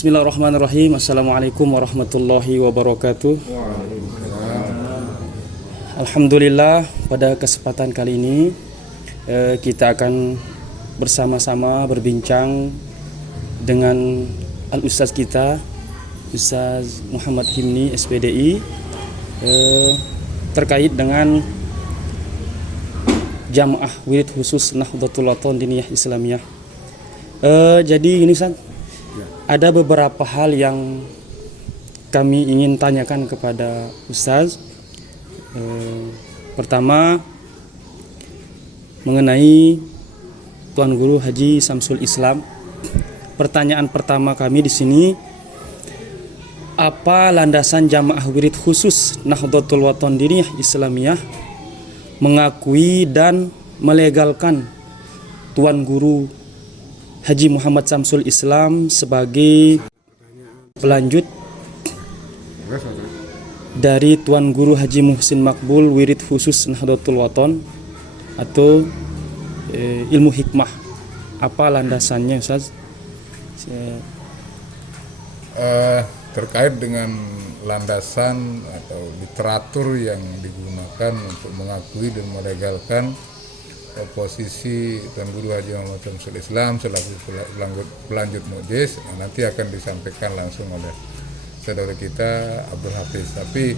Bismillahirrahmanirrahim. Assalamualaikum warahmatullahi wabarakatuh. Alhamdulillah, pada kesempatan kali ini kita akan bersama-sama berbincang dengan Al-Ustaz kita, Ustaz Muhammad Himni SPDI, terkait dengan Jamaah Wirid Khusus Nahdlatul Wathon Diniyah Islamiyah. Jadi ini Ustaz, ada beberapa hal yang kami ingin tanyakan kepada Ustaz. Pertama, mengenai Tuan Guru Haji Samsul Islam. Pertanyaan pertama kami di sini, apa landasan Jamaah Wirid Khusus Nahdlatul Wathon Diniyah Islamiyah mengakui dan melegalkan Tuan Guru Haji Muhammad Samsul Islam sebagai pelanjut dari Tuan Guru Haji Muhsin Makbul Wirid Khusus Nahdlatul Wathon atau ilmu hikmah? Apa landasannya, Ustaz? Terkait dengan landasan atau literatur yang digunakan untuk mengakui dan melegalkan posisi Tuan Guru Haji Muhammad Samsul Islam selaku pelanjut mu'jiz, nanti akan disampaikan langsung oleh saudara kita Abdul Hafiz. Tapi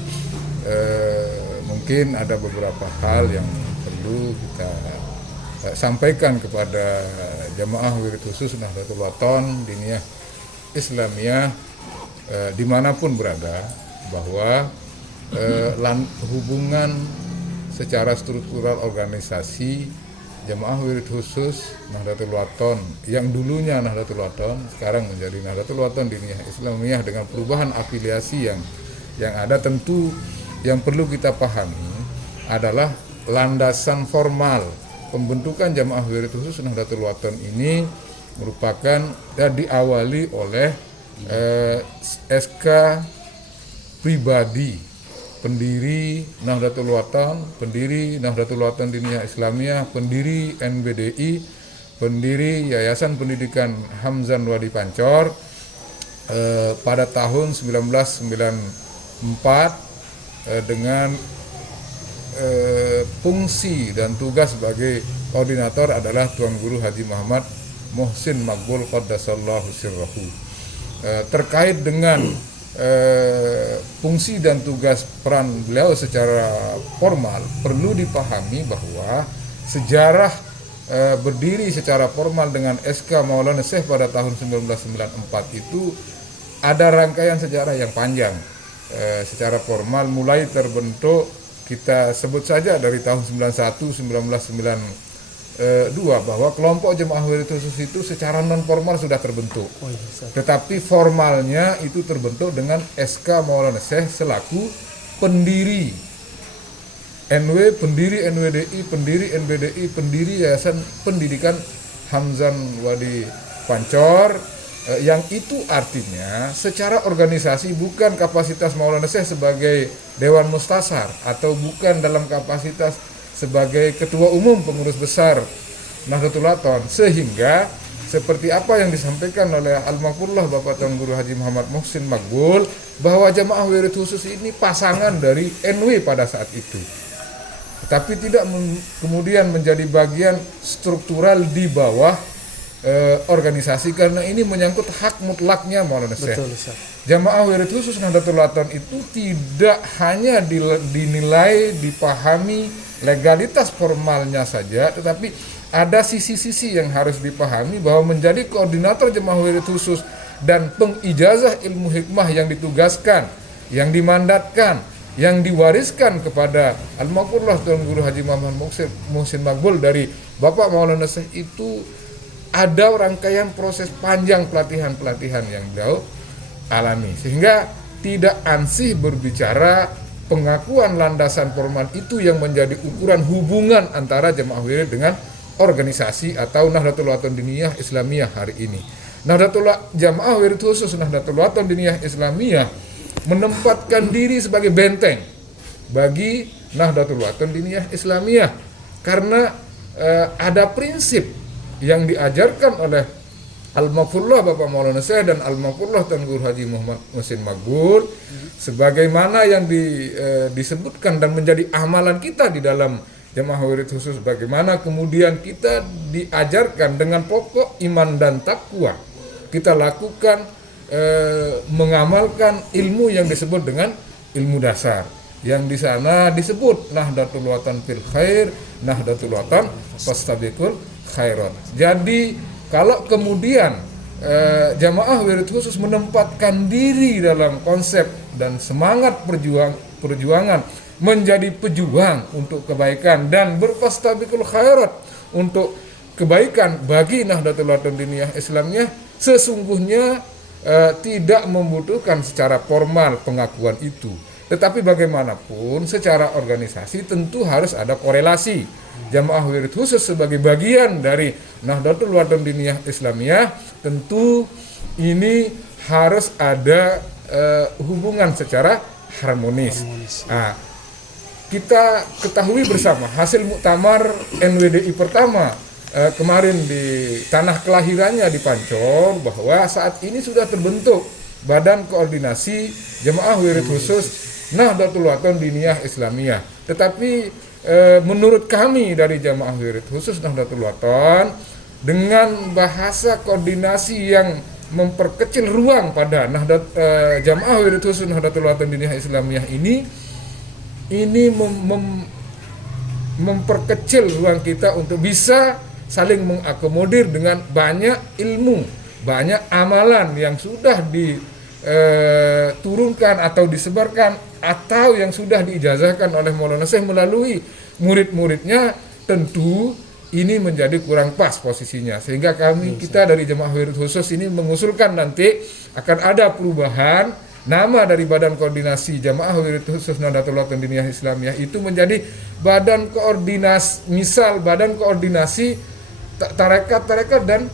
mungkin ada beberapa hal yang perlu kita sampaikan kepada Jamaah Wirid Khusus Nahdlatul Wathon Diniyah Islamiyah dimanapun berada, bahwa hubungan secara struktural organisasi Jamaah Wirid Khusus Nahdlatul Wathon yang dulunya Nahdlatul Wathon sekarang menjadi Nahdlatul Wathon Diniyah Islamiyah dengan perubahan afiliasi yang ada, tentu yang perlu kita pahami adalah landasan formal pembentukan Jamaah Wirid Khusus Nahdlatul Wathon ini merupakan diawali oleh SK pribadi pendiri Nahdlatul Wathon, pendiri Nahdlatul Wathon Diniyah Islamiyah, pendiri NBDI, pendiri Yayasan Pendidikan Hamzan Wadi Pancor pada tahun 1994 dengan fungsi dan tugas sebagai koordinator adalah Tuan Guru Haji Muhammad Muhsin Makbul Qaddasallahu sirrahu. Terkait dengan fungsi dan tugas peran beliau secara formal, perlu dipahami bahwa sejarah berdiri secara formal dengan SK Maulana Syekh pada tahun 1994 itu ada rangkaian sejarah yang panjang. Secara formal mulai terbentuk, kita sebut saja dari tahun 1992 bahwa kelompok Jamaah Wirid Khusus itu secara non formal sudah terbentuk. Tetapi formalnya itu terbentuk dengan SK Maulana Syekh selaku pendiri NW, pendiri NWDI, pendiri NBDI, pendiri Yayasan Pendidikan Hamzan Wadi Pancor, yang itu artinya secara organisasi bukan kapasitas Maulana Syekh sebagai Dewan Mustasar atau bukan dalam kapasitas sebagai Ketua Umum Pengurus Besar Nahdlatul Wathon, sehingga seperti apa yang disampaikan oleh Al-Maghfurullah Bapak Tuan Guru Haji Muhammad Muhsin Makbul, bahwa Jamaah Wirid Khusus ini pasangan dari NW pada saat itu, tetapi tidak kemudian menjadi bagian struktural di bawah organisasi, karena ini menyangkut hak mutlaknya Maulana Syekh. Jamaah Wirid Khusus Nahdlatul Wathon itu tidak hanya dinilai, dipahami legalitas formalnya saja, tetapi ada sisi-sisi yang harus dipahami, bahwa menjadi koordinator Jamaah Wirid Khusus dan pengijazah ilmu hikmah yang ditugaskan, yang dimandatkan, yang diwariskan kepada Al-Maghfurullah Tuan Guru Haji Muhammad Muhsin Makbul dari Bapak Maulana Syekh itu ada rangkaian proses panjang pelatihan-pelatihan yang beliau alami, sehingga tidak ansih berbicara pengakuan landasan formal itu yang menjadi ukuran hubungan antara Jamaah Wirid dengan organisasi atau Nahdlatul Wathon Diniyah Islamiyah hari ini. Jamaah Wirid Khusus Nahdlatul Wathon Diniyah Islamiyah menempatkan diri sebagai benteng bagi Nahdlatul Wathon Diniyah Islamiyah, karena ada prinsip yang diajarkan oleh Al-Maghfurullah Bapak Maulana Syekh dan Al-Maghfurullah Tuan Guru Haji Muhammad Muhsin Maghfur, sebagaimana yang disebutkan dan menjadi amalan kita di dalam Jamaah Wirid Khusus, bagaimana kemudian kita diajarkan dengan pokok iman dan takwa, kita lakukan mengamalkan ilmu yang disebut dengan ilmu dasar, yang di sana disebut Nahdlatul Watan fil khair, Nahdlatul Watan fastabiqul khairat. Jadi kalau kemudian Jamaah Wirid Khusus menempatkan diri dalam konsep dan semangat perjuangan menjadi pejuang untuk kebaikan dan berfastabiqul khairat untuk kebaikan bagi Nahdlatul Watan Diniyah Islamiyah, sesungguhnya tidak membutuhkan secara formal pengakuan itu. Tetapi bagaimanapun secara organisasi tentu harus ada korelasi. Jamaah Wirid Khusus sebagai bagian dari Nahdlatul Watan Diniyah Islamiyah, tentu ini harus ada hubungan secara harmonis. Nah, kita ketahui bersama hasil muktamar NWDI pertama kemarin di tanah kelahirannya di Pancor, bahwa saat ini sudah terbentuk Badan Koordinasi Jamaah Wirid Khusus Nahdlatul Watan Diniyah Islamiyah. Tetapi menurut kami dari Jamaah Wirid Khusus Nahdlatul Watan, dengan bahasa koordinasi yang memperkecil ruang pada Jamaah Wirid Khusus Nahdlatul Watan Diniyah Islamiyah ini memperkecil ruang kita untuk bisa saling mengakomodir dengan banyak ilmu, banyak amalan yang sudah diturunkan atau disebarkan atau yang sudah diijazahkan oleh Maulana Syekh melalui murid-muridnya. Tentu ini menjadi kurang pas posisinya, sehingga kita dari Jamaah Wirid Khusus ini mengusulkan nanti akan ada perubahan nama dari Badan Koordinasi Jamaah Wirid Khusus Nahdlatul Watan Diniyah Islamiyah itu menjadi Badan Koordinasi, misal Badan Koordinasi Tarekat dan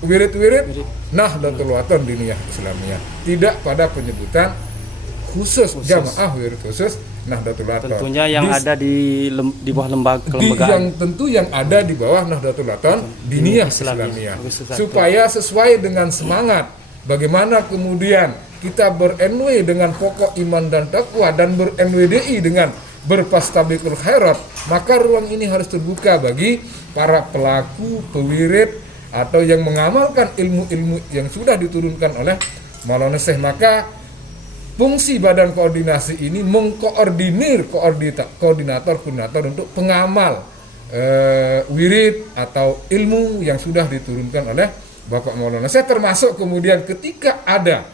Wirid-wirid Nahdlatul Watan Diniyah Islamiyah, tidak pada penyebutan khusus Jamaah Wirid Khusus Nahdlatul Watan. Tentunya yang ada di bawah lembaga kelembagaan. Yang ada di bawah Nahdlatul Watan Diniyah Islamiyah, supaya sesuai dengan semangat bagaimana kemudian kita ber-NW dengan pokok iman dan takwa dan ber-NWDI dengan berfastabiqul khairat, maka ruang ini harus terbuka bagi para pelaku pewirid atau yang mengamalkan ilmu-ilmu yang sudah diturunkan oleh Maulana Syekh. Maka fungsi Badan Koordinasi ini mengkoordinir koordinator untuk pengamal wirid atau ilmu yang sudah diturunkan oleh Bapak Maulana Syekh, termasuk kemudian ketika ada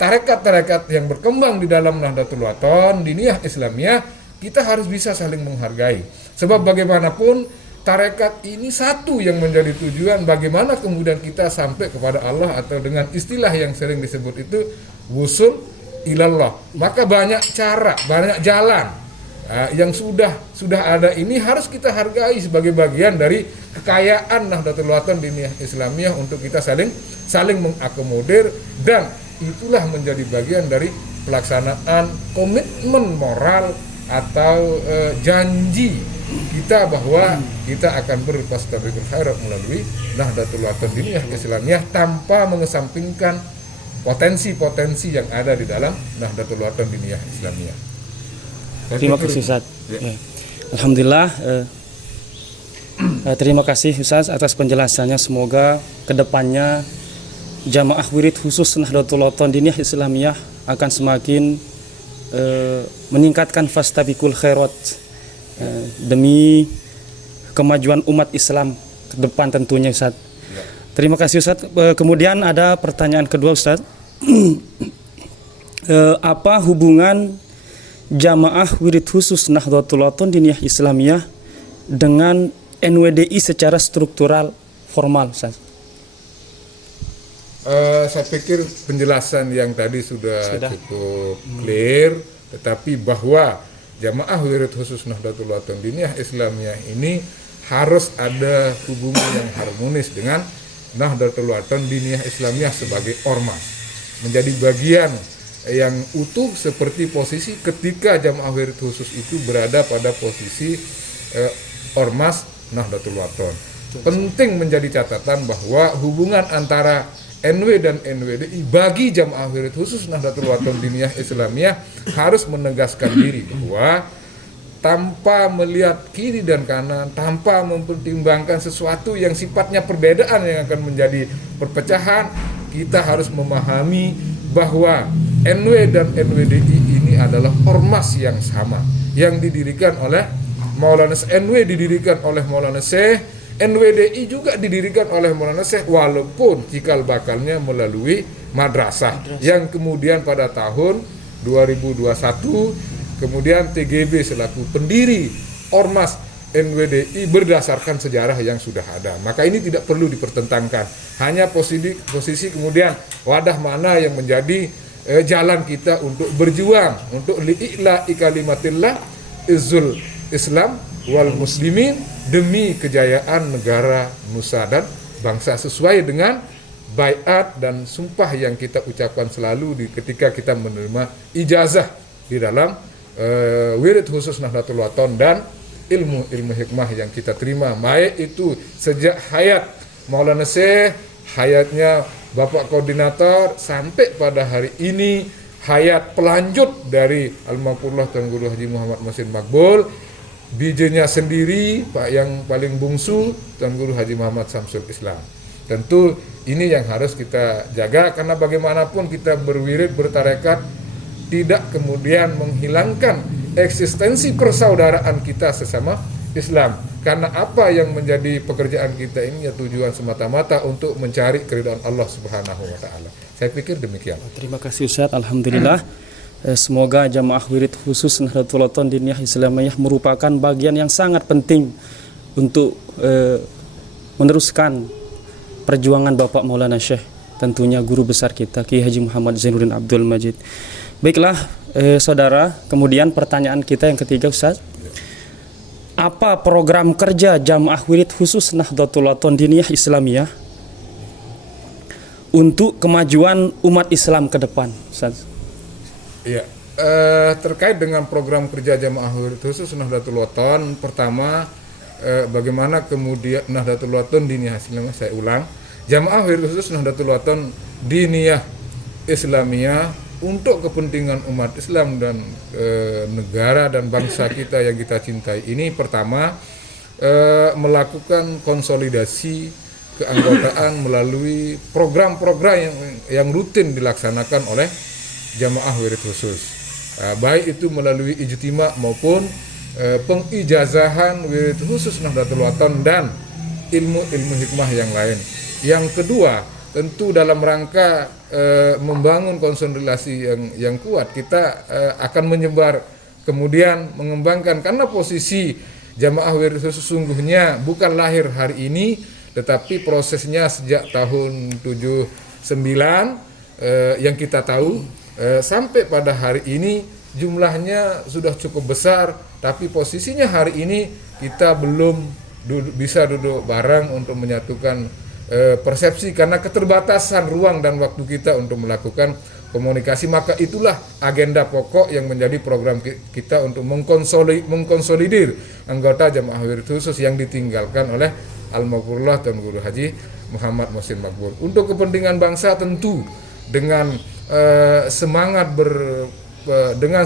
tarekat-tarekat yang berkembang di dalam Nahdlatul Watan Diniyah Islamiyah, kita harus bisa saling menghargai. Sebab bagaimanapun tarekat ini satu yang menjadi tujuan, bagaimana kemudian kita sampai kepada Allah, atau dengan istilah yang sering disebut itu wusul ilallah. Maka banyak cara, banyak jalan yang sudah ada ini harus kita hargai sebagai bagian dari kekayaan Nahdlatul Watan Diniyah Islamiyah untuk kita saling mengakomodir, dan itulah menjadi bagian dari pelaksanaan komitmen moral atau janji kita bahwa kita akan berfastabiqul khairat melalui Nahdlatul Watan Diniyah Islamiyah tanpa mengesampingkan potensi-potensi yang ada di dalam Nahdlatul Watan Diniyah Islamiyah. Terima kasih Ustaz. Ya. Alhamdulillah, terima kasih Ustaz atas penjelasannya. Semoga kedepannya Jamaah Wirid Khusus Nahdlatul Watan Diniyah Islamiyah akan semakin meningkatkan fastabiqul khairat demi kemajuan umat Islam ke depan tentunya Ustaz. Ya. Terima kasih Ustaz. Kemudian ada pertanyaan kedua Ustaz. Apa hubungan Jamaah Wirid Khusus Nahdlatul Watan Diniyah Islamiyah dengan NWDI secara struktural formal Ustaz? Saya pikir penjelasan yang tadi sudah cukup clear, tetapi bahwa Jamaah Wirid Khusus Nahdlatul Watan Diniyah Islamiyah ini harus ada hubungan yang harmonis dengan Nahdlatul Watan Diniyah Islamiyah sebagai ormas, menjadi bagian yang utuh seperti posisi ketika Jamaah Wirid Khusus itu berada pada posisi ormas Nahdlatul Watan. penting menjadi catatan bahwa hubungan antara NW dan NWDI bagi Jamaah Wirid Khusus Nahdlatul Wathon Diniyah Islamiyah harus menegaskan diri bahwa tanpa melihat kiri dan kanan, tanpa mempertimbangkan sesuatu yang sifatnya perbedaan yang akan menjadi perpecahan, kita harus memahami bahwa NW dan NWDI ini adalah ormas yang sama, yang didirikan oleh Maulana NW didirikan oleh Maulana Syekh, NWDI juga didirikan oleh Maulana Syekh, walaupun cikal bakalnya melalui madrasah yang kemudian pada tahun 2021 kemudian TGB selaku pendiri ormas NWDI berdasarkan sejarah yang sudah ada. Maka ini tidak perlu dipertentangkan. Hanya posisi kemudian wadah mana yang menjadi jalan kita untuk berjuang untuk li'i'la'i kalimatillah izzul Islam wal muslimin, demi kejayaan negara, nusa dan bangsa, sesuai dengan baiat dan sumpah yang kita ucapkan selalu ketika kita menerima ijazah di dalam wirid khusus Nahdlatul Wathon dan ilmu hikmah yang kita terima, baik itu sejak hayat Maulana Syekh, hayatnya Bapak Koordinator, sampai pada hari ini hayat pelanjut dari Almarhumullah Tuan Guru Haji Muhammad Muhsin Maqbul, bijanya sendiri Pak yang paling bungsu Tuan Guru Haji Muhammad Samsul Islam. Tentu ini yang harus kita jaga, karena bagaimanapun kita berwirid, bertarekat, tidak kemudian menghilangkan eksistensi persaudaraan kita sesama Islam. Karena apa yang menjadi pekerjaan kita ini ya tujuan semata-mata untuk mencari keridhaan Allah Subhanahu wa taala. Saya pikir demikian. Terima kasih Ustaz, alhamdulillah. Semoga Jamaah Wirid Khusus Nahdlatul Wathon Diniyah Islamiyah merupakan bagian yang sangat penting untuk meneruskan perjuangan Bapak Maulana Syekh, tentunya guru besar kita Kiai Haji Muhammad Zainuddin Abdul Majid. Baiklah saudara, kemudian pertanyaan kita yang ketiga Ustaz. Apa program kerja Jamaah Wirid Khusus Nahdlatul Wathon Diniyah Islamiyah untuk kemajuan umat Islam ke depan, Ustaz? Iya, terkait dengan program kerja Jamaah Wirid Khusus Nahdlatul Wathon, pertama bagaimana kemudian Nahdlatul Wathon Diniyah Islamiyah, saya ulang, Jamaah Wirid Khusus Nahdlatul Wathon Diniyah Islamiyah untuk kepentingan umat Islam dan negara dan bangsa kita yang kita cintai ini, pertama melakukan konsolidasi keanggotaan melalui program-program yang rutin dilaksanakan oleh Jamaah Wirid Khusus, baik itu melalui ijtima maupun pengijazahan Wirid Khusus Nahdlatul Wathon dan ilmu hikmah yang lain. Yang kedua, tentu dalam rangka membangun konsolidasi yang kuat, kita akan menyebar kemudian mengembangkan, karena posisi Jamaah Wirid Khusus sesungguhnya bukan lahir hari ini, tetapi prosesnya sejak tahun 79 yang kita tahu sampai pada hari ini jumlahnya sudah cukup besar, tapi posisinya hari ini kita belum bisa duduk bareng untuk menyatukan persepsi karena keterbatasan ruang dan waktu kita untuk melakukan komunikasi. Maka itulah agenda pokok yang menjadi program kita untuk mengkonsolidir anggota Jamaah Wirid Khusus yang ditinggalkan oleh Almarhumullah Tuan Guru Haji Muhammad Muhsin Maqbul. Untuk kepentingan bangsa tentu dengan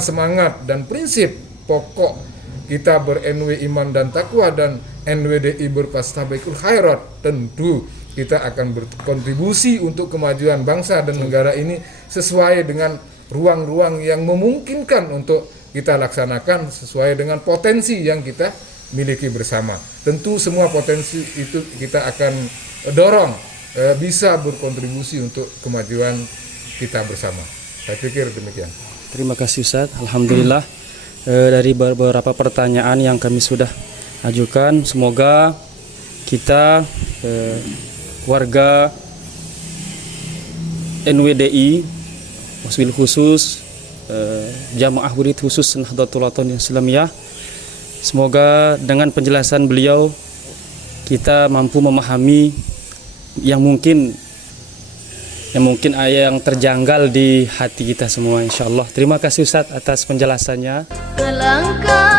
semangat dan prinsip pokok kita ber-NW iman dan takwa dan NWDI berfastabiqul khairat, tentu kita akan berkontribusi untuk kemajuan bangsa dan negara ini sesuai dengan ruang-ruang yang memungkinkan untuk kita laksanakan sesuai dengan potensi yang kita miliki bersama. Tentu semua potensi itu kita akan dorong bisa berkontribusi untuk kemajuan kita bersama. Saya pikir demikian. Terima kasih Ustaz. Alhamdulillah dari beberapa pertanyaan yang kami sudah ajukan, semoga kita warga NWDI, Waswil Khusus, Jamaah Wirid Khusus Nahdlatul Wathon Islamiyah, semoga dengan penjelasan beliau kita mampu memahami yang mungkin yang terjanggal di hati kita semua, insyaallah. Terima kasih Ustaz atas penjelasannya. Alangkah